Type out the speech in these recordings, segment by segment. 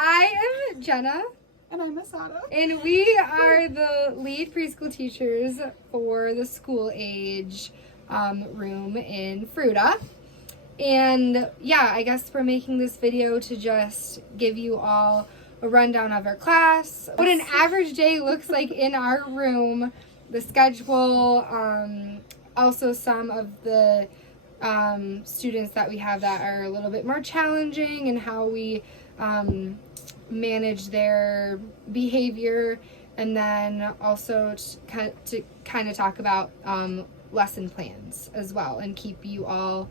I am Jenna. And I'm Asada. And we are the lead preschool teachers for the school age room in Fruita. And yeah, I guess we're making this video to just give you all a rundown of our class, what an average day looks like in our room, the schedule, also some of the students that we have that are a little bit more challenging and how we manage their behavior, and then also to kind of talk about lesson plans as well and keep you all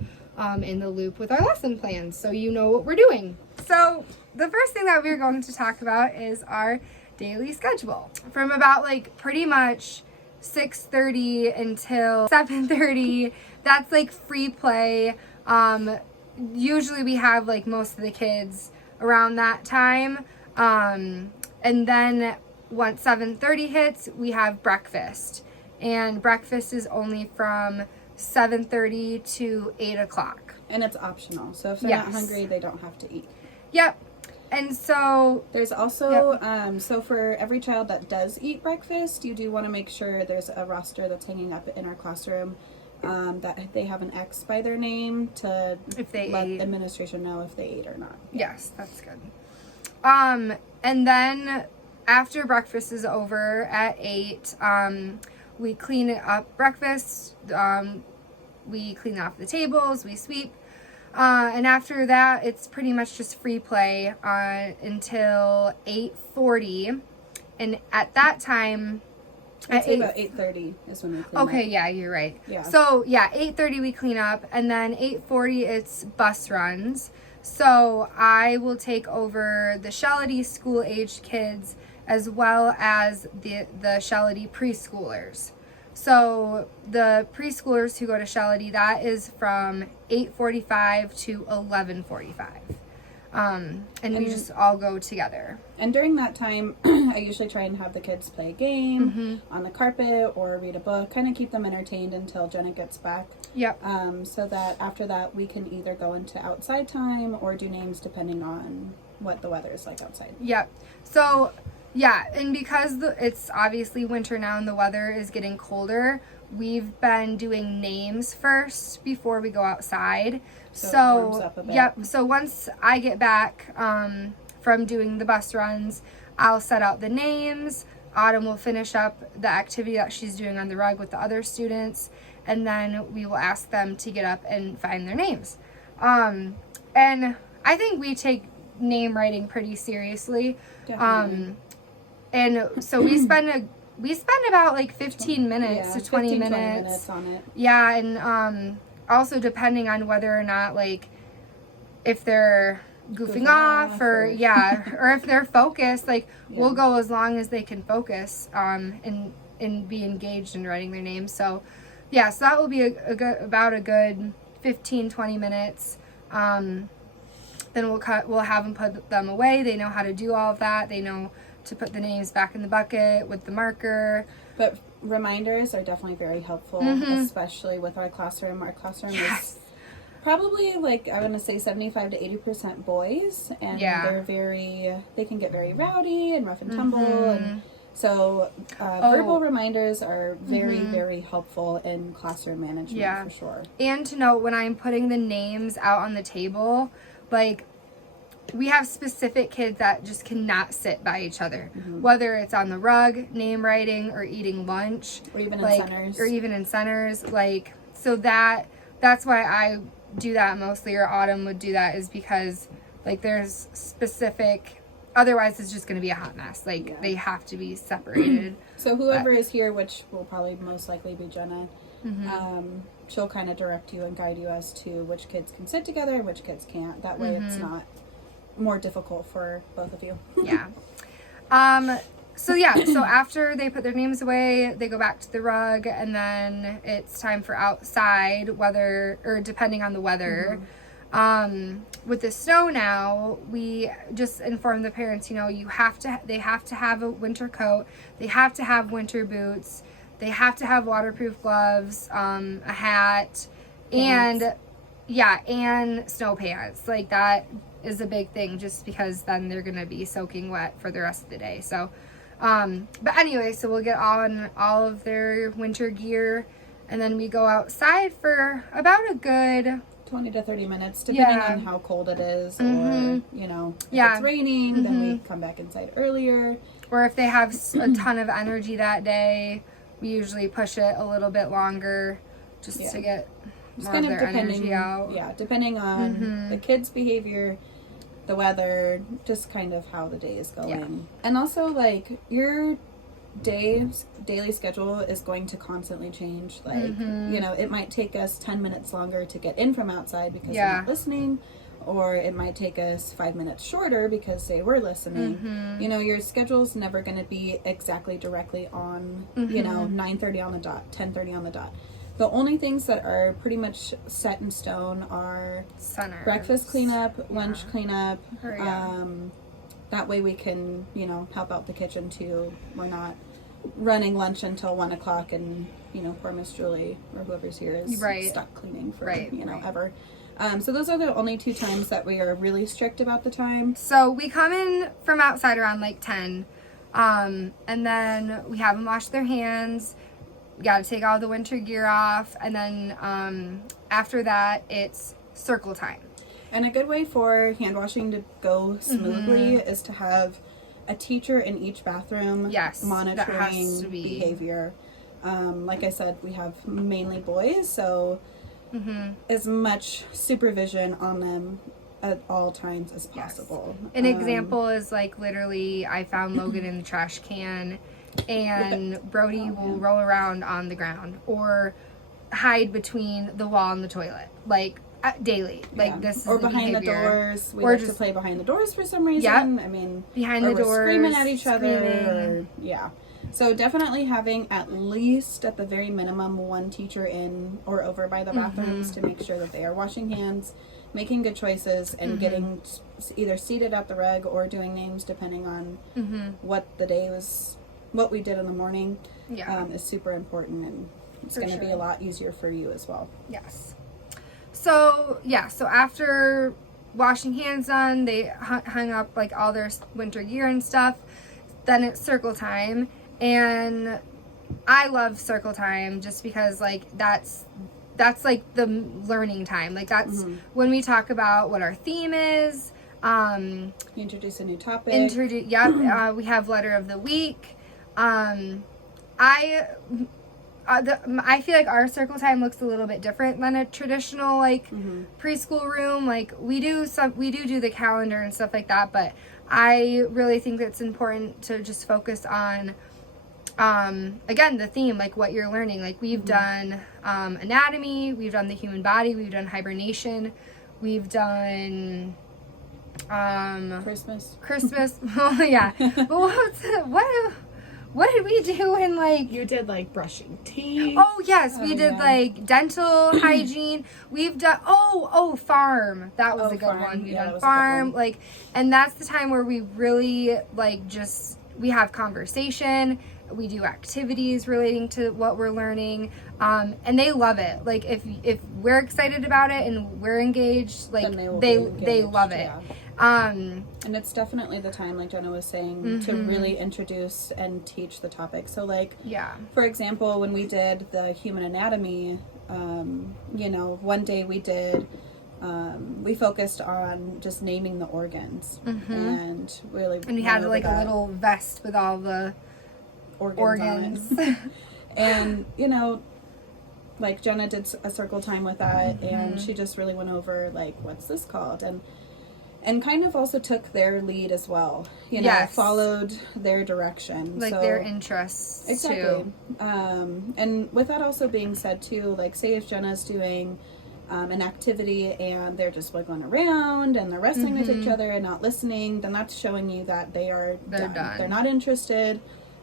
in the loop with our lesson plans so you know what we're doing. So the first thing that we're going to talk about is our daily schedule. From about like pretty much 6:30 until 7:30, that's like free play. Usually we have like most of the kids around that time. And then once 7:30 hits, we have breakfast. And breakfast is only from 7:30 to 8 o'clock. And it's optional. So if they're not hungry, they don't have to eat. Yep. And so there's also, so for every child that does eat breakfast, you do want to make sure there's a roster that's hanging up in our classroom that they have an X by their name to let administration know if they ate or not. Yes, that's good. And then after breakfast is over at 8, we clean up breakfast. We clean off the tables, we sweep. And after that, it's pretty much just free play until 8:40. And at that time, I'd say about 8:30 is when we clean up. Okay, yeah, you're right. Yeah. So, yeah, 8:30 we clean up, and then 8:40 it's bus runs. So I will take over the Shelledy school-aged kids as well as the Shelledy preschoolers. So the preschoolers who go to Shelledy, that is from 8:45 to 11:45. And we just all go together. And during that time, I usually try and have the kids play a game on the carpet or read a book, kind of keep them entertained until Jenna gets back. Yep. So that after that, we can either go into outside time or do names depending on what the weather is like outside. Yep. So, yeah, and because it's obviously winter now and the weather is getting colder, we've been doing names first before we go outside. So it warms up a bit. Yep. So once I get back from doing the bus runs, I'll set out the names. Autumn will finish up the activity that she's doing on the rug with the other students, and then we will ask them to get up and find their names. And I think we take name writing pretty seriously. Definitely. And so we spend about like 15 minutes to 20 minutes. 20 minutes on it. Yeah, and also depending on whether or not, like, if they're goofing off or or if they're focused, like, we'll go as long as they can focus and be engaged in writing their names. So, yeah, so that will be about a good 15-20 minutes. Then we'll have them put them away. They know how to do all of that. They know to put the names back in the bucket with the marker. But reminders are definitely very helpful, especially with our classroom. Our classroom is probably, like, I want to say 75 to 80% boys, and they can get very rowdy and rough and tumble, and so verbal reminders are very, very helpful in classroom management for sure. And to note, when I'm putting the names out on the table, like, we have specific kids that just cannot sit by each other, whether it's on the rug, name writing, or eating lunch, or even in centers, like, so that's why I do that mostly, or Autumn would do that, is because, like, there's specific, otherwise it's just going to be a hot mess. Like, they have to be separated. So whoever is here, which will probably most likely be Jenna, she'll kind of direct you and guide you as to which kids can sit together and which kids can't. That way it's not more difficult for both of you. So after they put their names away, they go back to the rug, and then it's time for outside, depending on the weather. With the snow now, we just inform the parents, they have to have a winter coat, they have to have winter boots, they have to have waterproof gloves, a hat, and snow pants. Like, that is a big thing, just because then they're going to be soaking wet for the rest of the day. So, but anyway, so we'll get on all of their winter gear, and then we go outside for about a good 20 to 30 minutes, depending on how cold it is, or, you know, if it's raining, then we come back inside earlier. Or if they have a ton of energy that day, we usually push it a little bit longer just to get more of their energy out. Yeah, depending on the kids' behavior, the weather, just kind of how the day is going. Yeah. And also, like, your daily schedule is going to constantly change. Like, you know, it might take us 10 minutes longer to get in from outside because we're not listening, or it might take us 5 minutes shorter because they were listening. You know, your schedule's never going to be exactly directly on, you know, 9:30 on the dot, 10:30 on the dot. The only things that are pretty much set in stone are breakfast cleanup, lunch cleanup. That way we can, you know, help out the kitchen too. We're not running lunch until 1 o'clock and, you know, poor Miss Julie or whoever's here is stuck cleaning for, you know, ever. So those are the only 2 times that we are really strict about the time. So we come in from outside around like 10, and then we have them wash their hands. We got to take all the winter gear off, and then after that, it's circle time. And a good way for hand washing to go smoothly is to have a teacher in each bathroom monitoring behavior. Like I said, we have mainly boys, so as much supervision on them at all times as possible. An example is, like, literally I found Logan in the trash can, and Brody will roll around on the ground or hide between the wall and the toilet, like, daily. Like, this is or the behind behavior. the doors. We like to play behind the doors for some reason. I mean, behind the doors, screaming at each other. Or, so definitely having at least, at the very minimum, 1 teacher in or over by the bathrooms to make sure that they are washing hands, making good choices, and getting either seated at the reg or doing names depending on what the day was, what we did in the morning. Is super important, and it's going to be a lot easier for you as well. Yes. So, so after washing hands done, they hung up, like, all their winter gear and stuff. Then it's circle time. And I love circle time just because, like, that's like the learning time. Like, that's when we talk about what our theme is. You introduce a new topic. We have letter of the week. I feel like our circle time looks a little bit different than a traditional, like, preschool room. Like, we do the calendar and stuff like that, but I really think it's important to just focus on, again, the theme, like what you're learning. Like, we've done anatomy, we've done the human body, we've done hibernation, we've done Christmas. Oh yeah. But what did we do in, like... You did, like, brushing teeth. Oh, yes. We did, like, dental hygiene. We've done... farm. That was a good one. We've done farm. Like, and that's the time where we really, like, just... We have conversation. We do activities relating to what we're learning. And they love it. Like, if we're excited about it and we're engaged, like, they love it. And it's definitely the time, like Jenna was saying, to really introduce and teach the topic. So, like, for example, when we did the human anatomy, you know, one day we focused on just naming the organs and really. And we had, like, a little vest with all the organs. And, you know, like, Jenna did a circle time with that, and she just really went over, like, what's this called? And kind of also took their lead as well. You know, followed their direction. Like, their interests, too. And with that also being said, too, like, say if Jenna's doing an activity and they're just wiggling around and they're wrestling with each other and not listening, then that's showing you that they're done. They're not interested.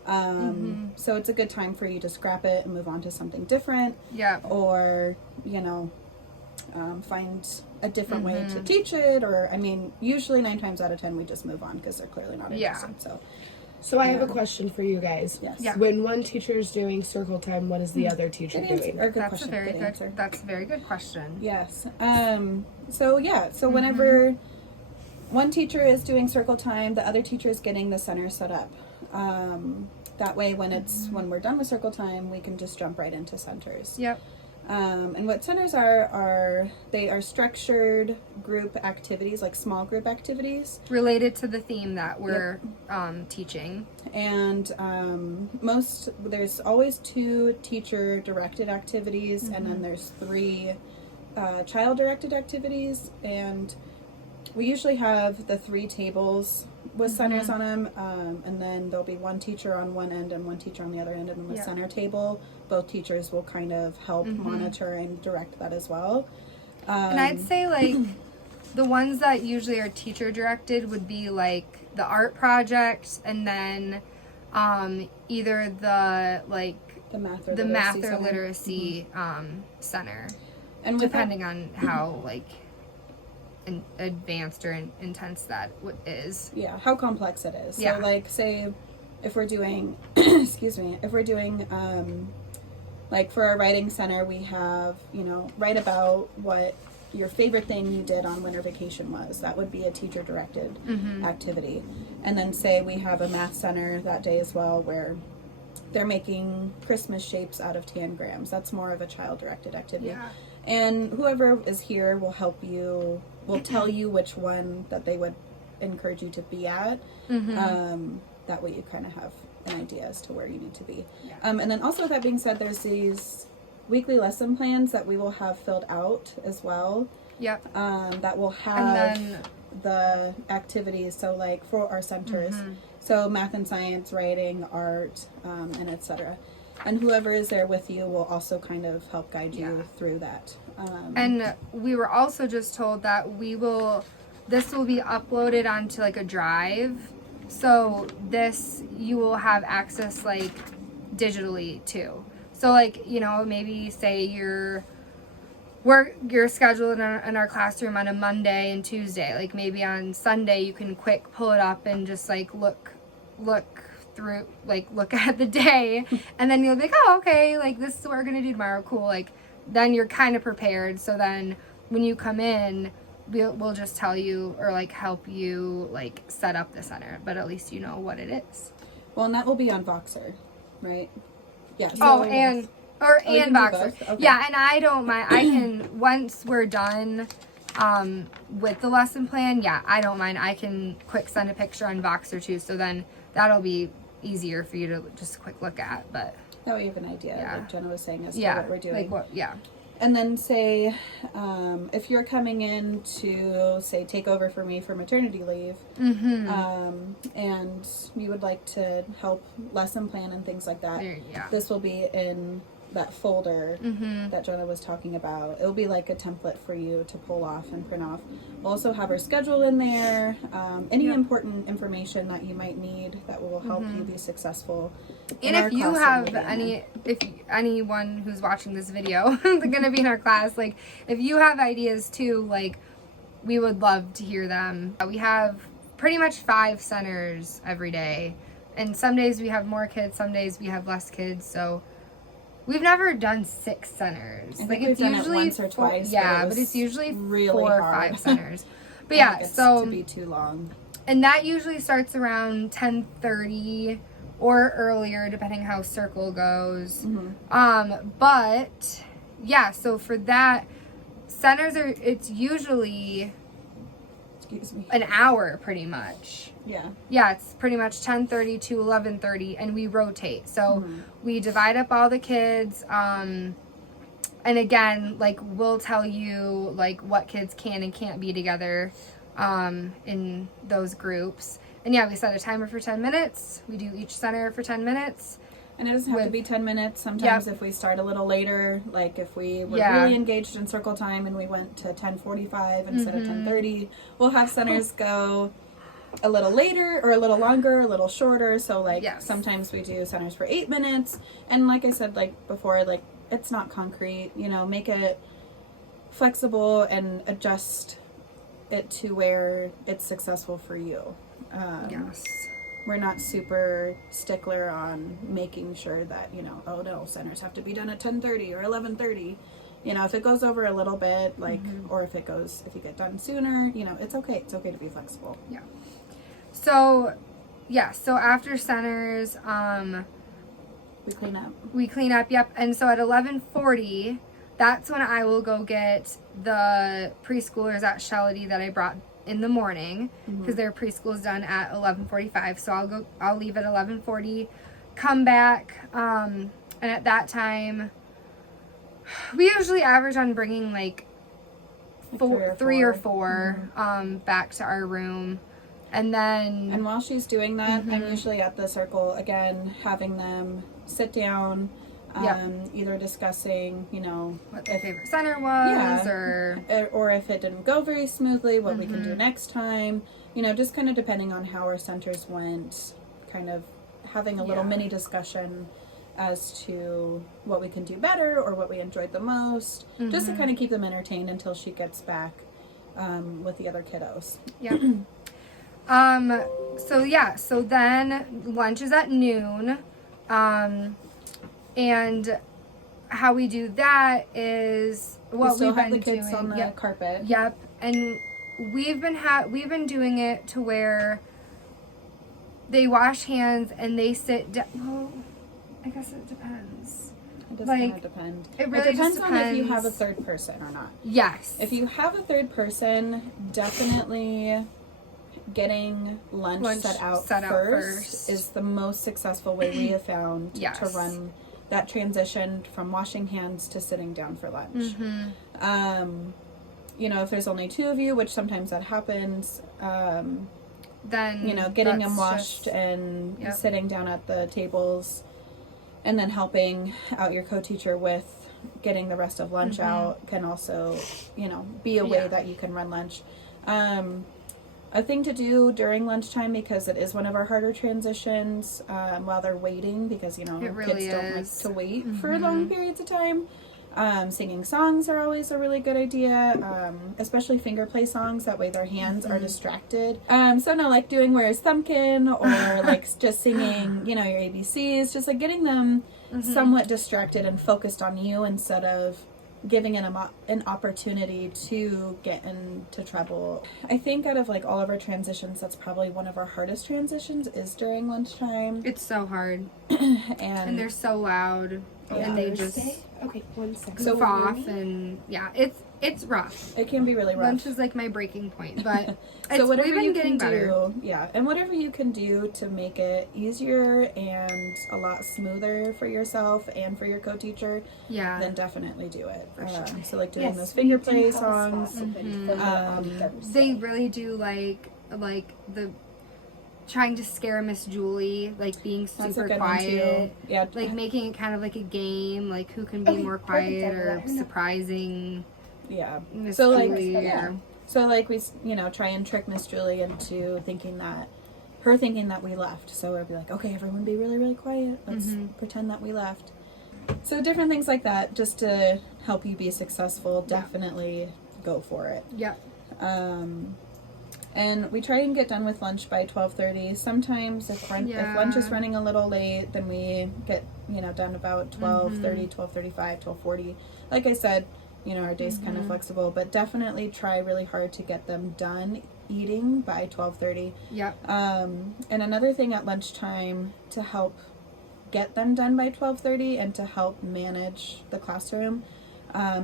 So it's a good time for you to scrap it and move on to something different. Or, you know, find a different way to teach it, or, I mean, usually 9 times out of 10 we just move on because they're clearly not interested. So I have a question for you guys. When one teacher's doing circle time, what is the other teacher doing? That's a very good question. So whenever one teacher is doing circle time, the other teacher is getting the center set up. That way when we're done with circle time, we can just jump right into centers. Yep. And what centers are they are structured group activities, like small group activities. Related to the theme that we're teaching. And there's always 2 teacher-directed activities, and then there's 3 child-directed activities, and we usually have the 3 tables with centers on them, and then there'll be 1 teacher on one end and 1 teacher on the other end, and then the center table, both teachers will kind of help monitor and direct that as well. And I'd say, like, the ones that usually are teacher directed would be like the art project, and then either the math or literacy center, and depending on how like advanced or intense that is. Yeah, how complex it is. Yeah. So like, say if we're doing like for our writing center, we have, write about what your favorite thing you did on winter vacation was. That would be a teacher directed activity. And then say we have a math center that day as well, where they're making Christmas shapes out of tangrams. That's more of a child directed activity. Yeah. And whoever is here will help you, will tell you which one that they would encourage you to be at. That way you kind of have an idea as to where you need to be. Yeah. And then also, with that being said, there's these weekly lesson plans that we will have filled out as well. Yep. That will have the activities, so like for our centers. So math and science, writing, art, and etc. And whoever is there with you will also kind of help guide you through that. And we were also just told that this will be uploaded onto like a drive. So you will have access like digitally too. So like, maybe say you're scheduled in our classroom on a Monday and Tuesday. Like maybe on Sunday you can quick pull it up and just like look through, like look at the day, and then you'll be like, oh, okay, like this is what we're gonna do tomorrow, cool. Like then you're kind of prepared, so then when you come in, we'll just tell you or like help you like set up the center, but at least you know what it is. Well, and that will be on Voxer, right? Yeah. So and Voxer. Okay. Yeah, and I don't mind. I can, once we're done with the lesson plan, I don't mind. I can quick send a picture on Voxer too, so then that'll be easier for you to just quick look at. But that way you have an idea, like Jenna was saying, as to what we're doing. Like And then say, if you're coming in to, say, take over for me for maternity leave, and you would like to help lesson plan and things like that, this will be in that folder that Jenna was talking about. It'll be like a template for you to pull off and print off. We'll also have our schedule in there, any important information that you might need that will help you be successful. And if you have anyone who's watching this video going to be in our class, like if you have ideas too, like we would love to hear them. We have pretty much 5 centers every day, and some days we have more kids, some days we have less kids, so we've never done 6 centers. I think it's usually done it once or twice. But it's usually really 4 or 5 centers. But so to be too long. And that usually starts around 10:30 or earlier, depending how circle goes. But so for that, centers it's usually an hour pretty much. Yeah, it's pretty much 10:30 to 11:30, and we rotate. So we divide up all the kids, and again, like we'll tell you like what kids can and can't be together in those groups. And we set a timer for 10 minutes. We do each center for 10 minutes. And it doesn't have to be 10 minutes. Sometimes if we start a little later, like if we were really engaged in circle time and we went to 10:45 instead of 10:30, we'll have centers go a little later or a little longer, a little shorter. So like sometimes we do centers for 8 minutes. And like I said, like before, like it's not concrete, make it flexible and adjust it to where it's successful for you. We're not super stickler on making sure that, centers have to be done at 10:30 or 11:30. if it goes over a little bit, like, or if you get done sooner, it's okay. It's okay to be flexible. Yeah. So after centers, we clean up, yep. And so at 11:40, that's when I will go get the preschoolers at Shelley that I brought in the morning, because their preschool is done at 11:45. So I'll leave at 11:40, come back, and at that time, we usually average on bringing like three or four back to our room. And while she's doing that, I'm usually at the circle again, having them sit down, either discussing, what their favorite center was, or if it didn't go very smoothly, what we can do next time, just kind of depending on how our centers went, kind of having a little mini discussion as to what we can do better or what we enjoyed the most, just to kind of keep them entertained until she gets back with the other kiddos. Yep. So then lunch is at noon, and how we do that is what we've been the kids doing on the carpet. Yep. And we've been doing it to where they wash hands and they sit down. Well, I guess it depends. It does kind of depend. It really depends just on if you have a third person or not. Yes. If you have a third person, definitely getting lunch set out first is the most successful way we have found to run that transition from washing hands to sitting down for lunch. If there's only two of you, which sometimes that happens, then getting them washed and sitting down at the tables, and then helping out your co-teacher with getting the rest of lunch out can also, be a way that you can run lunch. A thing to do during lunchtime, because it is one of our harder transitions, while they're waiting, because, kids don't like to wait for long periods of time. Singing songs are always a really good idea, especially finger play songs. That way their hands are distracted. Like doing Where's Thumbkin, or like just singing, your ABCs, just like getting them somewhat distracted and focused on you instead of giving them an opportunity to get into trouble. I think out of like all of our transitions, that's probably one of our hardest transitions is during lunchtime. It's so hard. and they're so loud. And they just goof off, and it's rough. It can be really rough. Lunch is like my breaking point, but so whatever we've been you getting can better. And whatever you can do to make it easier and a lot smoother for yourself and for your co-teacher, then definitely do it. For sure. So like doing those finger play songs. They really do like the trying to scare Miss Julie, like being super quiet, like making it kind of like a game, like who can be more quiet or surprising. Miss Julie. So like we, try and trick Miss Julie into thinking that we left. So we'll be like, okay, everyone be really, really quiet. Let's pretend that we left. So different things like that, just to help you be successful. Definitely go for it. Yeah. And we try and get done with lunch by 12:30. Sometimes if lunch is running a little late, then we get, done about 12:30, 12:35, 12:40. Like I said, our day's kind of flexible, but definitely try really hard to get them done eating by 12:30. Yeah. And another thing at lunchtime to help get them done by 12:30 and to help manage the classroom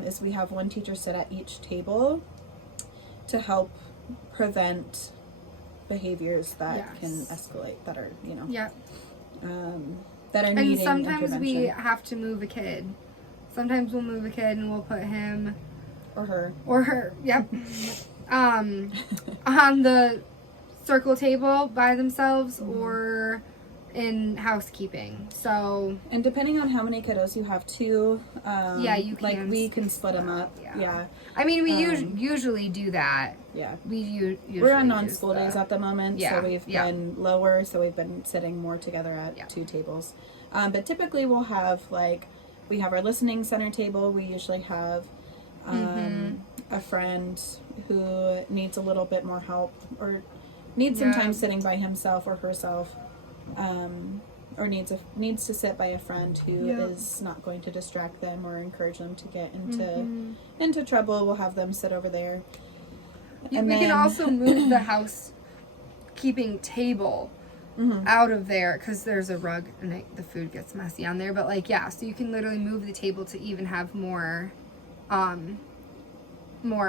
is we have one teacher sit at each table to help prevent behaviors that can escalate, that are, that are needing and sometimes intervention. we have to move a kid. Sometimes we'll move a kid and we'll put him or her on the circle table by themselves or in housekeeping. So, and depending on how many kiddos you have too, you can, like we can split them up. I mean, we usually do that. We're on non-school days at the moment, so we've been lower, so we've been sitting more together at two tables. But typically we'll have we have our listening center table. We usually have a friend who needs a little bit more help or needs some time sitting by himself or herself. or needs to sit by a friend who is not going to distract them or encourage them to get into trouble, we'll have them sit over there. And we can also move the housekeeping table out of there because there's a rug and the food gets messy on there. But like, yeah, so you can literally move the table to even have more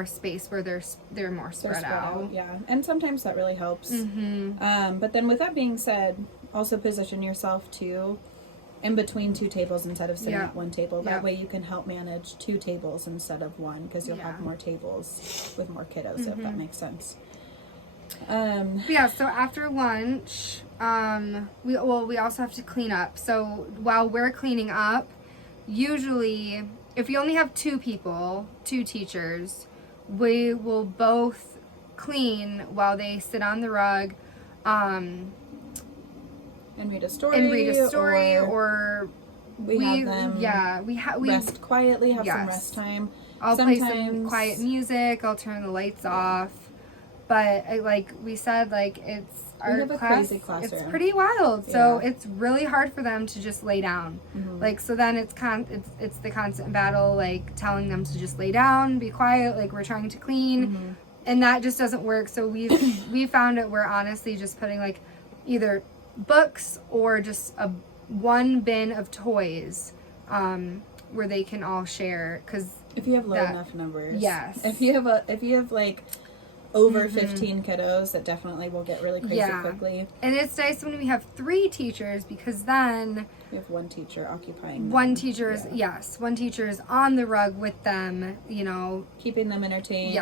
space where they're more spread out. Yeah, and sometimes that really helps. But then with that being said, also position yourself too in between two tables instead of sitting at one table. That way you can help manage two tables instead of one because you'll have more tables with more kiddos, if that makes sense. So after lunch, we also have to clean up. So while we're cleaning up, usually if you only have two teachers, we will both clean while they sit on the rug, and read a story, or we have them rest quietly, have some rest time. I'll play some quiet music, I'll turn the lights off. But like we said, like it's our class, it's pretty wild. So it's really hard for them to just lay down. Like, so then it's the constant battle, like telling them to just lay down, be quiet, like we're trying to clean. And that just doesn't work. So we found it, we're honestly just putting like either books or just one bin of toys where they can all share. Because if you have low enough numbers, if you have like over 15 kiddos, that definitely will get really crazy quickly. And it's nice when we have 3 teachers because then we have one teacher occupying them. One teacher is on the rug with them, keeping them entertained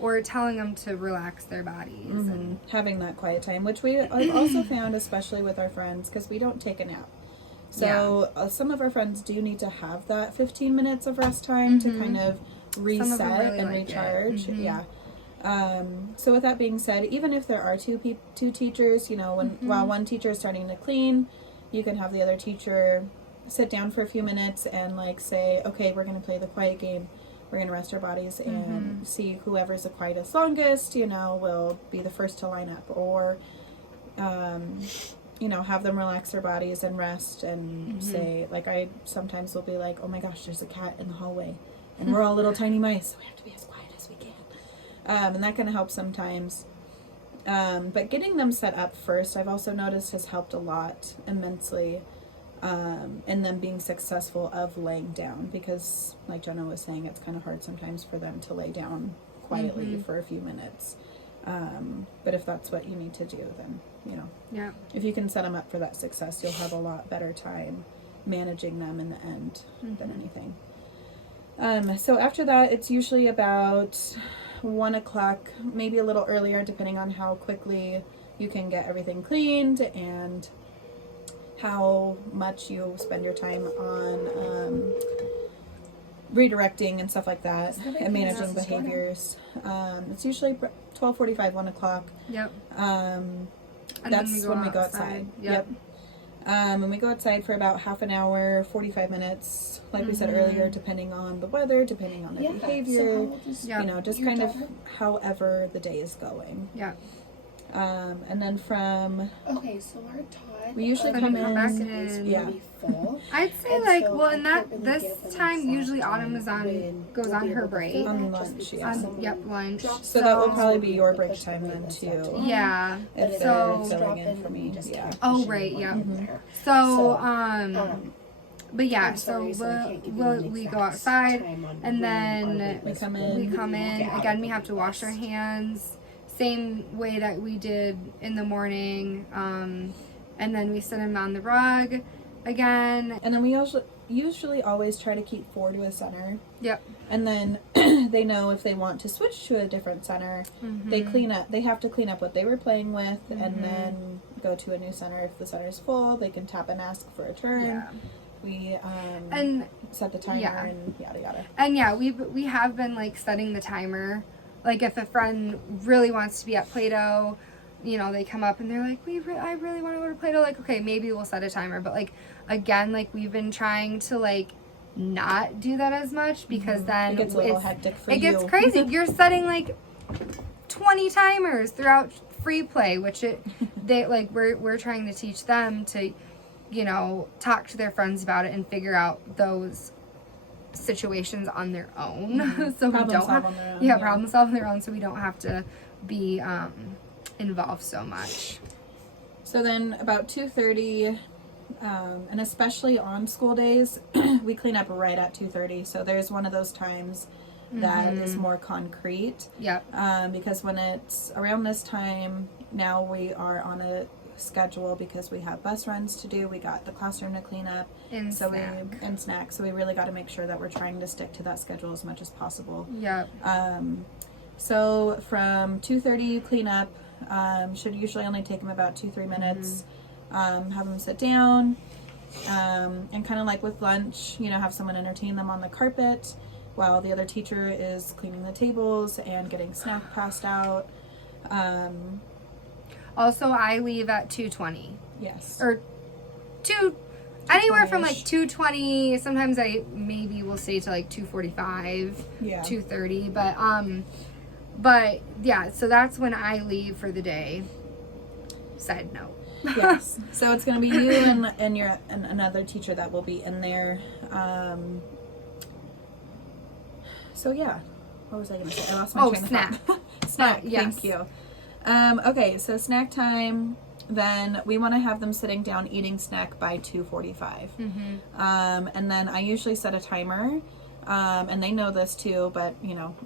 or telling them to relax their bodies and having that quiet time, which I've also found, especially with our friends, because we don't take a nap. So some of our friends do need to have that 15 minutes of rest time to kind of reset and recharge. So with that being said, even if there are two teachers, while one teacher is starting to clean, you can have the other teacher sit down for a few minutes and like say, okay, we're going to play the quiet game. We're going to rest our bodies and see whoever's the quietest longest, will be the first to line up, or, have them relax their bodies and rest and say, like, I sometimes will be like, oh my gosh, there's a cat in the hallway and we're all little tiny mice, so we have to be as quiet as we can. And that can help sometimes. But getting them set up first, I've also noticed, has helped a lot immensely in them being successful of laying down. Because, like Jenna was saying, it's kind of hard sometimes for them to lay down quietly for a few minutes. But if that's what you need to do, then, if you can set them up for that success, you'll have a lot better time managing them in the end than anything. So after that, it's usually about 1 o'clock, maybe a little earlier, depending on how quickly you can get everything cleaned and how much you spend your time on redirecting and stuff like that and managing behaviors. It's usually 12:45, 1 o'clock. That's when we go outside. And we go outside for about half an hour, 45 minutes, like we said earlier, depending on the weather, depending on the behavior, just kind of however the day is going. And then from... Okay, so our Todd... We usually come in... Full. I'd say this time usually Autumn goes on her break. On lunch, lunch. So that will probably be your break time then too. Yeah. If they're filling in for me. Oh, right, So, but yeah, so we go outside and then we come in. Again, we have to wash our hands same way that we did in the morning. And then we sit them on the rug again. And then we usually always try to keep 4 to a center. And then they know if they want to switch to a different center, they have to clean up what they were playing with and then go to a new center. If the center's full, they can tap and ask for a turn. We and set the timer and yada yada. And we have been like setting the timer. Like if a friend really wants to be at Play-Doh, they come up and they're like, I really want to go to Play-Doh. Like, okay, maybe we'll set a timer. But like, again, like we've been trying to like not do that as much because then it gets a little hectic for you. It gets crazy. You're setting like 20 timers throughout free play, which we're trying to teach them to you know, talk to their friends about it and figure out those situations on their own. So we don't have, problem solve on their own, so we don't have to be involved so much. So then about 2:30, and especially on school days, we clean up right at 2:30. So there's one of those times that is more concrete. Yep. Because when it's around this time, now we are on a schedule because we have bus runs to do. We got the classroom to clean up and snack. So we really got to make sure that we're trying to stick to that schedule as much as possible. Yep. So from 2:30 clean up, should usually only take them about 2-3 minutes. Have them sit down, and kind of like with lunch, you know, have someone entertain them on the carpet while the other teacher is cleaning the tables and getting snack passed out. Also, I leave at 2:20. Yes. Or anywhere from like 2:20. Sometimes I maybe will stay to like 2:45, 2:30. But yeah, so that's when I leave for the day. Side note. Yes. So it's gonna be you and your and another teacher that will be in there. So yeah, what was I gonna say? I lost my train of thought. Snack. Yes. Thank you. Okay, so snack time. Then we want to have them sitting down eating snack by 2:45. And then I usually set a timer, and they know this too. But you know,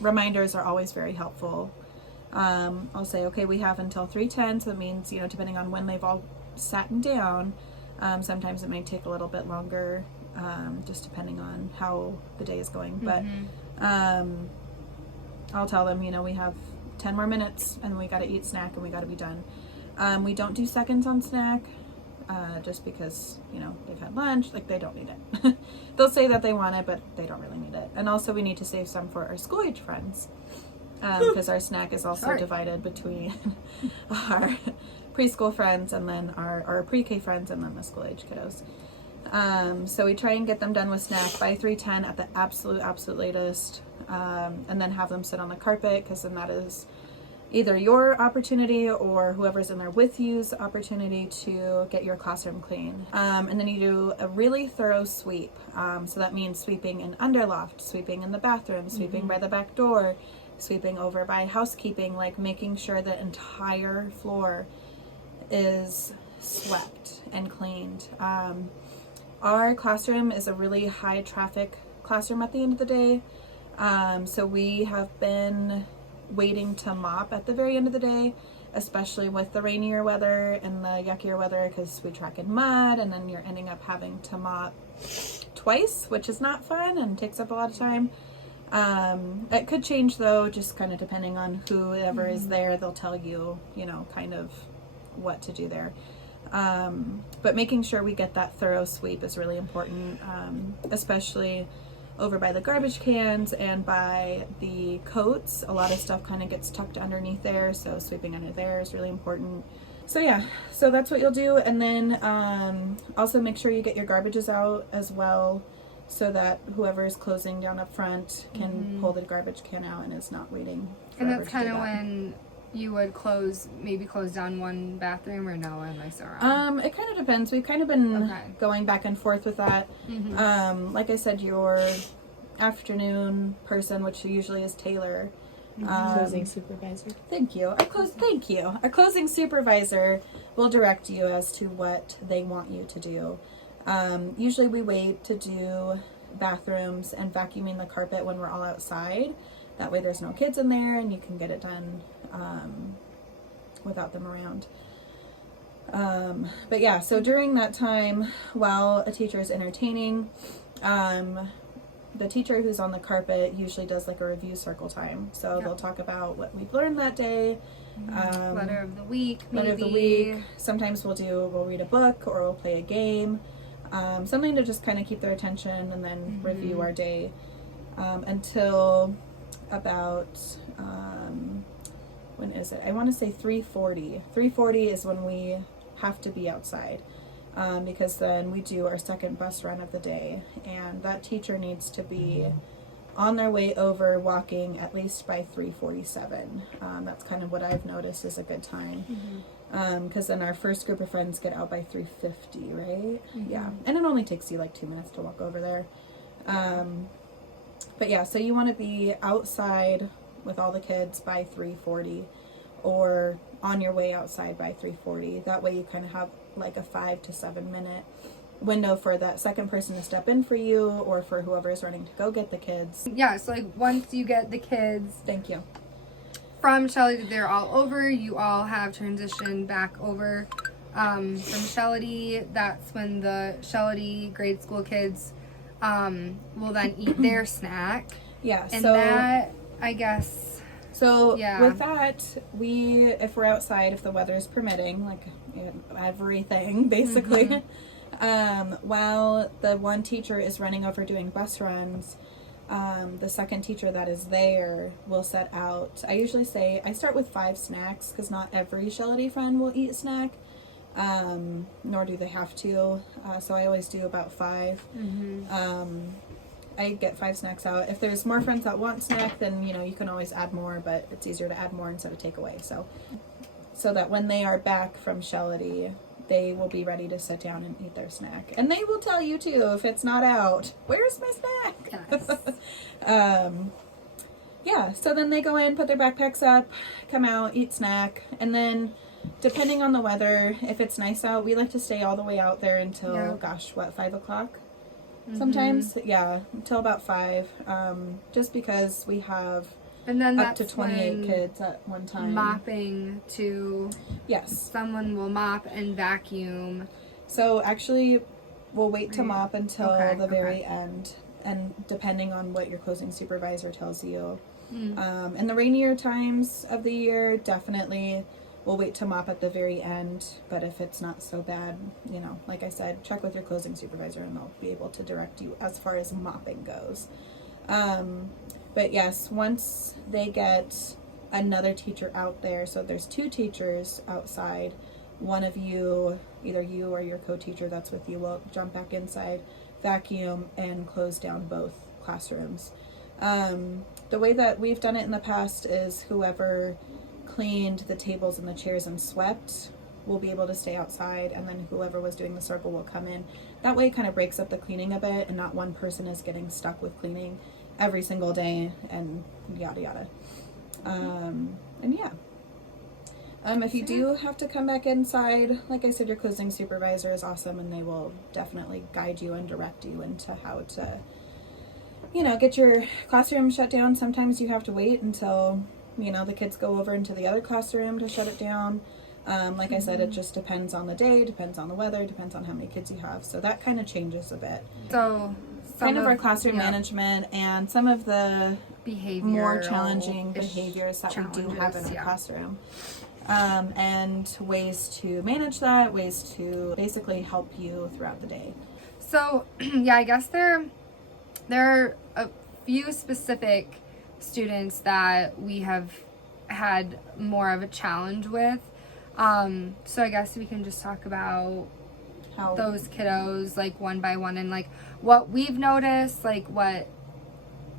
reminders are always very helpful. I'll say, okay, we have until 3:10. So that means, you know, depending on when they've all sat down, sometimes it may take a little bit longer, just depending on how the day is going. But I'll tell them, you know, we have 10 more minutes and we got to eat snack and we got to be done. We don't do seconds on snack, just because, you know, they've had lunch, like they don't need it. They'll say that they want it, but they don't really need it. And also we need to save some for our school age friends, because our snack is also divided between our preschool friends and then our pre-K friends and then the school age kiddos. So we try and get them done with snack by 3:10 at the absolute latest, and then have them sit on the carpet, because then that is either your opportunity or whoever's in there with you's opportunity to get your classroom clean. And then you do a really thorough sweep. So that means sweeping in underloft, sweeping in the bathroom, sweeping by the back door, sweeping over by housekeeping, like making sure the entire floor is swept and cleaned. Our classroom is a really high traffic classroom at the end of the day. So we have been waiting to mop at the very end of the day, especially with the rainier weather and the yuckier weather, because we track in mud and then you're ending up having to mop twice, which is not fun and takes up a lot of time. It could change though, just kind of depending on whoever is there. They'll tell you, you know, kind of what to do there. But making sure we get that thorough sweep is really important, especially over by the garbage cans and by the coats. A lot of stuff kind of gets tucked underneath there, so sweeping under there is really important. So yeah, so that's what you'll do. And then also make sure you get your garbages out as well, so that whoever is closing down up front can pull the garbage can out and is not waiting. And that's kind of when you would close down one bathroom, or no? Am I so wrong? It kind of depends. We've kind of been going back and forth with that. Like I said, your afternoon person, which usually is Taylor. Closing supervisor. Thank you. Our closing supervisor will direct you as to what they want you to do. Usually we wait to do bathrooms and vacuuming the carpet when we're all outside. That way there's no kids in there and you can get it done without them around. But yeah, so during that time, while a teacher is entertaining, the teacher who's on the carpet usually does like a review circle time. So they'll talk about what we've learned that day. Letter of the week, maybe. Letter of the week. Sometimes we'll read a book or we'll play a game. Something to just kind of keep their attention, and then review our day until about, when is it? I want to say 3:40. 3:40 is when we have to be outside, because then we do our second bus run of the day, and that teacher needs to be on their way over walking at least by 3:47. That's kind of what I've noticed is a good time. Because then our first group of friends get out by 3:50, right? Yeah. And it only takes you like 2 minutes to walk over there. But yeah, so you want to be outside with all the kids by 3:40 or on your way outside by 3:40. That way you kind of have like a 5 to 7 minute window for that second person to step in for you or for whoever is running to go get the kids. Yeah, so like once you get the kids Thank you. from Shelley, they're all over, you all have transitioned back over from Shelley. That's when the Shelley grade school kids will then eat their snack. Yeah, and so that, I guess, so yeah. With that, if we're outside, if the weather is permitting, like everything basically, while the one teacher is running over doing bus runs, the second teacher that is there will set out. I usually say I start with 5 snacks because not every Shelley friend will eat snack, nor do they have to. So I always do about 5. I get 5 snacks out. If there's more friends that want snack, then you can always add more, but it's easier to add more instead of take away. So that when they are back from Shelley, they will be ready to sit down and eat their snack. And they will tell you too if it's not out. Where's my snack? Yes. Yeah, so then they go in, put their backpacks up, come out, eat snack, and then depending on the weather, if it's nice out, we like to stay all the way out there until 5 o'clock? Sometimes, until about 5, just because we have and then up to 28 kids at one time. Mopping too. Yes. Someone will mop and vacuum. So actually, we'll wait to mop until the very end, and depending on what your closing supervisor tells you. In the rainier times of the year, definitely we'll wait to mop at the very end, but if it's not so bad, like I said, check with your closing supervisor and they'll be able to direct you as far as mopping goes. But yes, once they get another teacher out there, so there's 2 teachers outside, one of you, either you or your co-teacher that's with you, will jump back inside, vacuum, and close down both classrooms. The way that we've done it in the past is whoever cleaned the tables and the chairs and swept will be able to stay outside, and then whoever was doing the circle will come in. That way it kind of breaks up the cleaning a bit, and not one person is getting stuck with cleaning every single day and yada yada. If you do have to come back inside, like I said, your closing supervisor is awesome, and they will definitely guide you and direct you into how to get your classroom shut down. Sometimes you have to wait until the kids go over into the other classroom to shut it down. Like I said, it just depends on the day, depends on the weather, depends on how many kids you have. So that kind of changes a bit. So kind of our classroom management and some of the more challenging behaviors that we do have in our classroom. And ways to manage that, ways to basically help you throughout the day. So, I guess there are a few specific students that we have had more of a challenge with. So I guess we can just talk about how those kiddos, like one by one, and like what we've noticed, like what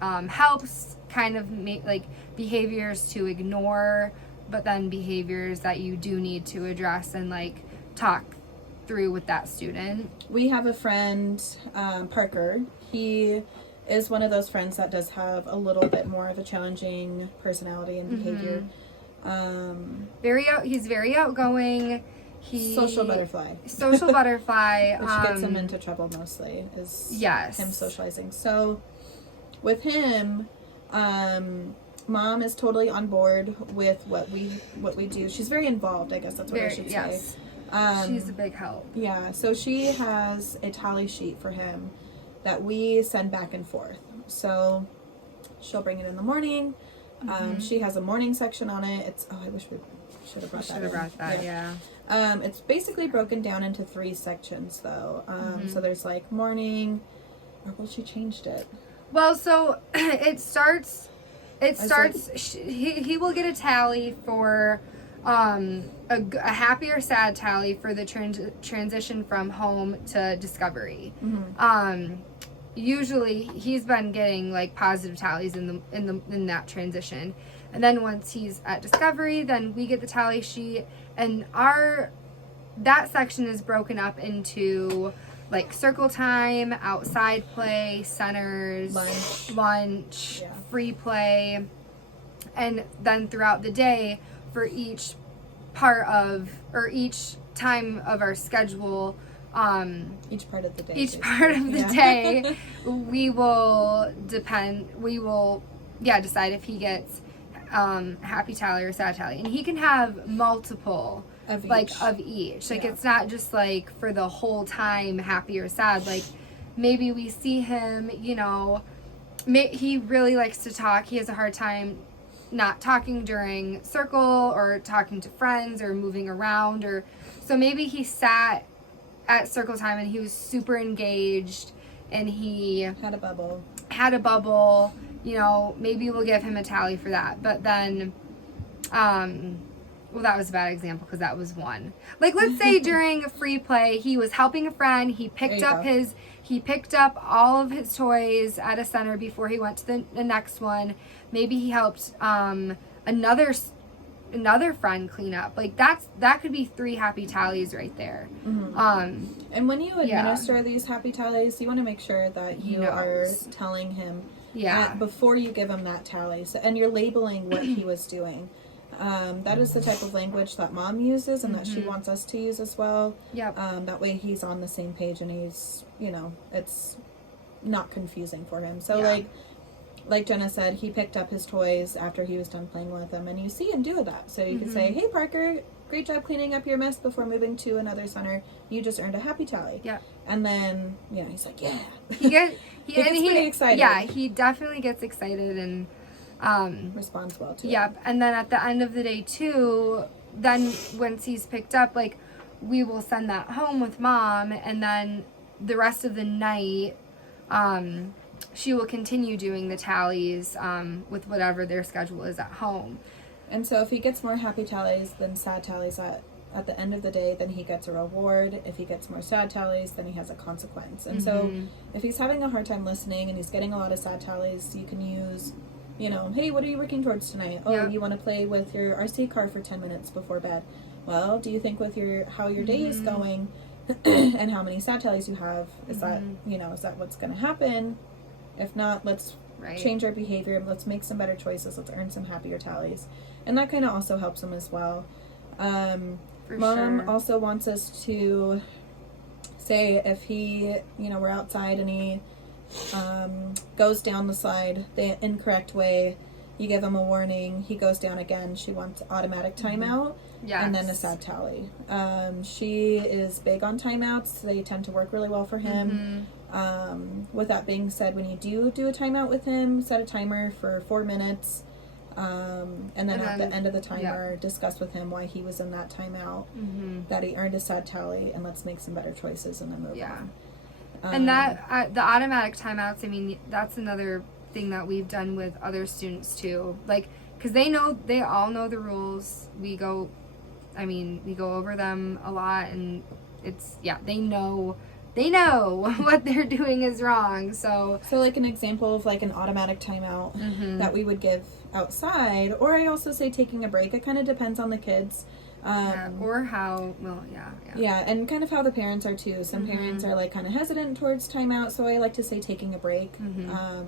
helps kind of make like behaviors to ignore, but then behaviors that you do need to address and like talk through with that student. We have a friend, Parker. He is one of those friends that does have a little bit more of a challenging personality and behavior. He's very outgoing. Social butterfly. Which gets him into trouble mostly, is him socializing. So with him, Mom is totally on board with what we do. She's very involved, I guess that's what I should say. She's a big help. Yeah, so she has a tally sheet for him that we send back and forth. So she'll bring it in the morning. She has a morning section on it. I wish we should have brought that. Yeah. It's basically broken down into 3 sections though. So there's like morning, she changed it. Well, so it starts, he will get a tally for a happy or sad tally for the transition from home to Discovery. usually he's been getting like positive tallies in that transition. And then once he's at discovery, then we get the tally sheet, and that section is broken up into like circle time, outside play, centers, lunch, free play, and then throughout the day for each time of our schedule, each part of the day. We will decide if he gets happy tally or sad tally, and he can have multiple of each. Like it's not just like for the whole time happy or sad. Like maybe we see him, he really likes to talk. He has a hard time not talking during circle or talking to friends or moving around, or so maybe he sat at circle time and he was super engaged and he had a bubble. Maybe we'll give him a tally for that. But then well, that was a bad example because that was one. Like, let's say during a free play, he was helping a friend. He picked up all of his toys at a center before he went to the next one. Maybe he helped another friend clean up. Like that could be 3 happy tallies right there. Mm-hmm. And when you administer these happy tallies, you want to make sure that you are telling him before you give him that tally. So, and you're labeling what he was doing. That is the type of language that Mom uses and that she wants us to use as well. Yep. That way he's on the same page and he's, it's not confusing for him. So like Jenna said, he picked up his toys after he was done playing with them, and you see him do that. So you can say, "Hey Parker, great job cleaning up your mess before moving to another center. You just earned a happy tally." Yeah. And then, he's like, "Yeah." He gets pretty excited. Yeah, he definitely gets excited and responds well to it. Yep. And then at the end of the day too, then once he's picked up, like we will send that home with Mom, and then the rest of the night, she will continue doing the tallies with whatever their schedule is at home. And so if he gets more happy tallies than sad tallies at the end of the day, then he gets a reward. If he gets more sad tallies, then he has a consequence. And so if he's having a hard time listening and he's getting a lot of sad tallies, you can use, "Hey, what are you working towards tonight? Oh, you want to play with your RC car for 10 minutes before bed. Well, do you think with how your day is going and how many sad tallies you have, is that, is that what's going to happen? If not, let's change our behavior. Let's make some better choices. Let's earn some happier tallies." And that kind of also helps him as well. Mom also wants us to say if he, we're outside and he goes down the slide the incorrect way, you give him a warning. He goes down again. She wants automatic timeout and then a sad tally. She is big on timeouts. They tend to work really well for him. With that being said, when you do a timeout with him, set a timer for 4 minutes, and then at the end of the timer, discuss with him why he was in that timeout, that he earned a sad tally, and let's make some better choices and then move on. And that the automatic timeouts, I mean, that's another thing that we've done with other students too, like because they all know the rules. We go over them a lot, and it's they know what they're doing is wrong. So like an example of like an automatic timeout that we would give outside, or I also say taking a break. It kind of depends on the kids. Or how, and kind of how the parents are too. Some parents are like kind of hesitant towards timeout, so I like to say taking a break.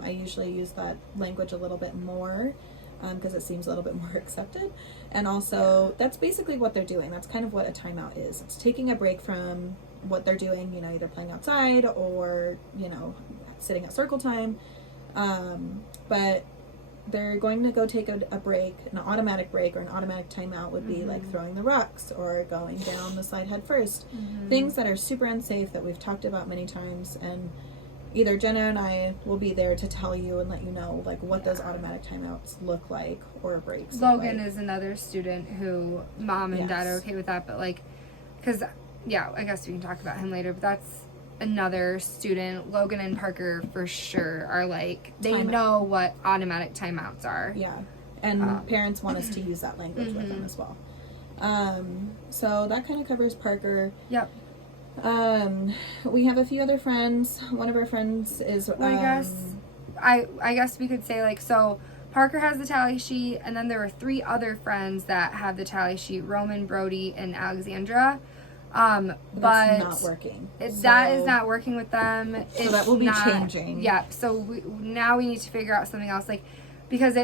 I usually use that language a little bit more because it seems a little bit more accepted. And also, that's basically what they're doing. That's kind of what a timeout is. It's taking a break from what they're doing, either playing outside or, sitting at circle time. But they're going to go take a break. An automatic break or an automatic timeout would be like throwing the rocks or going down the slide head first. Things that are super unsafe that we've talked about many times, and either Jenna and I will be there to tell you and let you know like what those automatic timeouts look like or breaks. Logan is another student who Mom and Dad are okay with that, but like, because I guess we can talk about him later, but that's another student. Logan and Parker for sure are like, they know what automatic timeouts are. Yeah. And parents want us to use that language with them as well. So that kind of covers Parker. Yep. We have a few other friends. One of our friends is, I guess we could say, like, so Parker has the tally sheet, and then there are 3 other friends that have the tally sheet, Roman, Brody, and Alexandra. But it's not working. That is not working with them. So that will be changing. Yeah. So now we need to figure out something else, like, because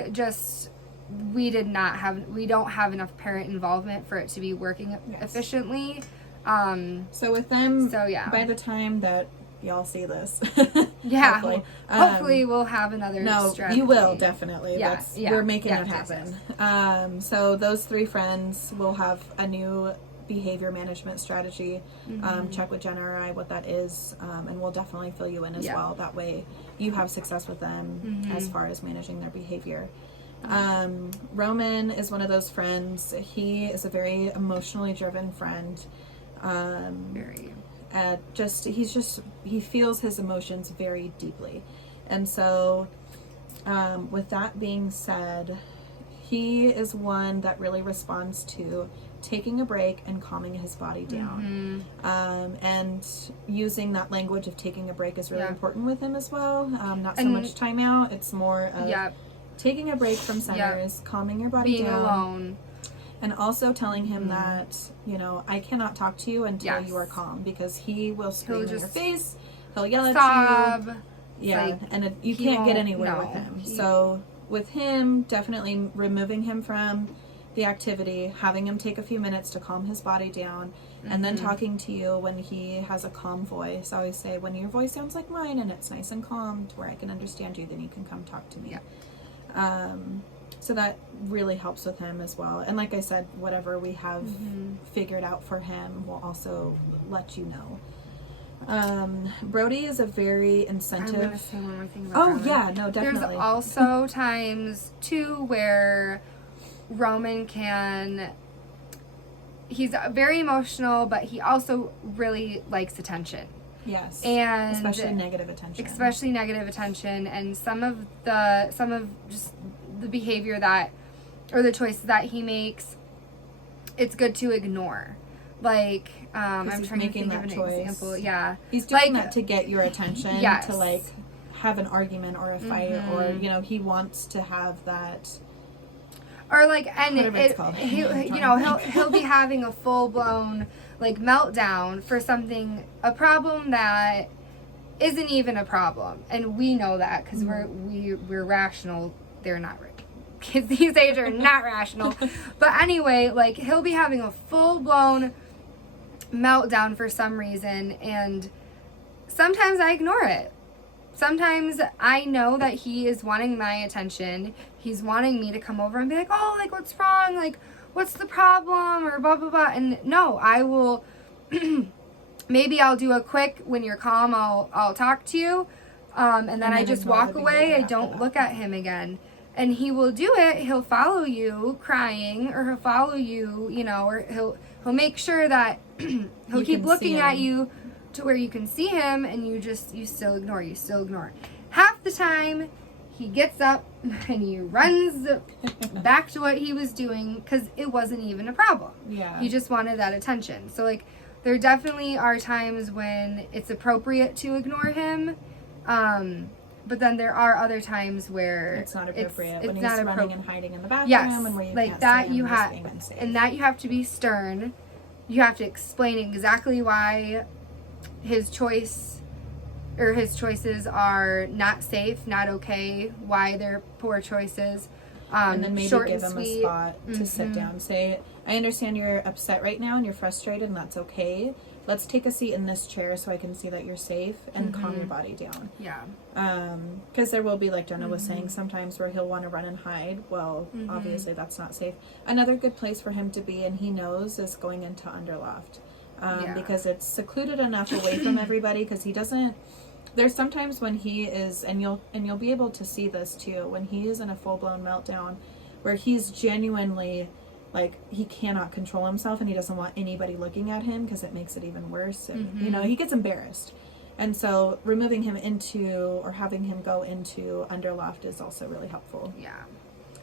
we don't have enough parent involvement for it to be working efficiently. So with them, yeah. By the time that y'all see this, hopefully we'll have another strategy. You will, definitely. Yeah, we're making it happen. Yes. So those 3 friends will have a new behavior management strategy. Check with Jenna or I what that is, and we'll definitely fill you in as well. That way you have success with them as far as managing their behavior. Roman is one of those friends. He is a very emotionally driven friend. He feels his emotions very deeply. And so with that being said, he is one that really responds to taking a break and calming his body down. And using that language of taking a break is really important with him as well. Not so much timeout. It's more of taking a break from centers, calming your body down. Being alone. And also telling him that, I cannot talk to you until you are calm, because he will scream in your face. He'll yell at you. Yeah, and you can't get anywhere with him. So with him, definitely removing him from the activity, having him take a few minutes to calm his body down, and then talking to you when he has a calm voice. I always say, when your voice sounds like mine and it's nice and calm to where I can understand you, then you can come talk to me. So that really helps with him as well. And like I said, whatever we have figured out for him, we'll also let you know. Brody is a very incentive. I'm going to say one more thing about Roman. Yeah, no, definitely. There's also times, too, where Roman he's very emotional, but he also really likes attention. Yes. And especially negative attention. And some of just the behavior or the choices that he makes, it's good to ignore. Like, I'm trying to think of an example. Yeah. He's doing that to get your attention, to like have an argument or a fight, or, he wants to have that. Or like, and he'll be having a full blown like meltdown for a problem that isn't even a problem, and we know that because we're rational. They're not. Kids these age are not rational. But anyway, like, he'll be having a full blown meltdown for some reason, and sometimes I ignore it. Sometimes I know that he is wanting my attention. He's wanting me to come over and be like, oh, like, what's wrong? Like, what's the problem? Or blah, blah, blah. And no, I will, maybe I'll do a quick, when you're calm, I'll talk to you. And then I just walk away. I don't look at him again. And he will do it. He'll follow you crying, or he'll follow you, or he'll make sure that he'll keep looking at you to where you can see him, and you still ignore. Half the time, he gets up and he runs back to what he was doing because it wasn't even a problem. Yeah. He just wanted that attention. So, like, there definitely are times when it's appropriate to ignore him. But then there are other times where it's not appropriate. When it's he's not running and hiding in the bathroom, and where you like can't that, see him, you have, and that you have to be stern. You have to explain exactly why his choices are not safe, not okay, why they're poor choices. And then maybe give him a spot to sit down. Say, I understand you're upset right now and you're frustrated, and that's okay. Let's take a seat in this chair so I can see that you're safe, and calm your body down. Yeah. Because there will be, like Jenna was saying, sometimes where he'll want to run and hide. Well, obviously that's not safe. Another good place for him to be, and he knows, is going into Underloft. Because it's secluded enough away from everybody, because he doesn't... There's sometimes when he is, and you'll be able to see this too, when he is in a full-blown meltdown, where he's genuinely... Like, he cannot control himself, and he doesn't want anybody looking at him because it makes it even worse. And, he gets embarrassed. And so removing him or having him go into Underloft is also really helpful. Yeah.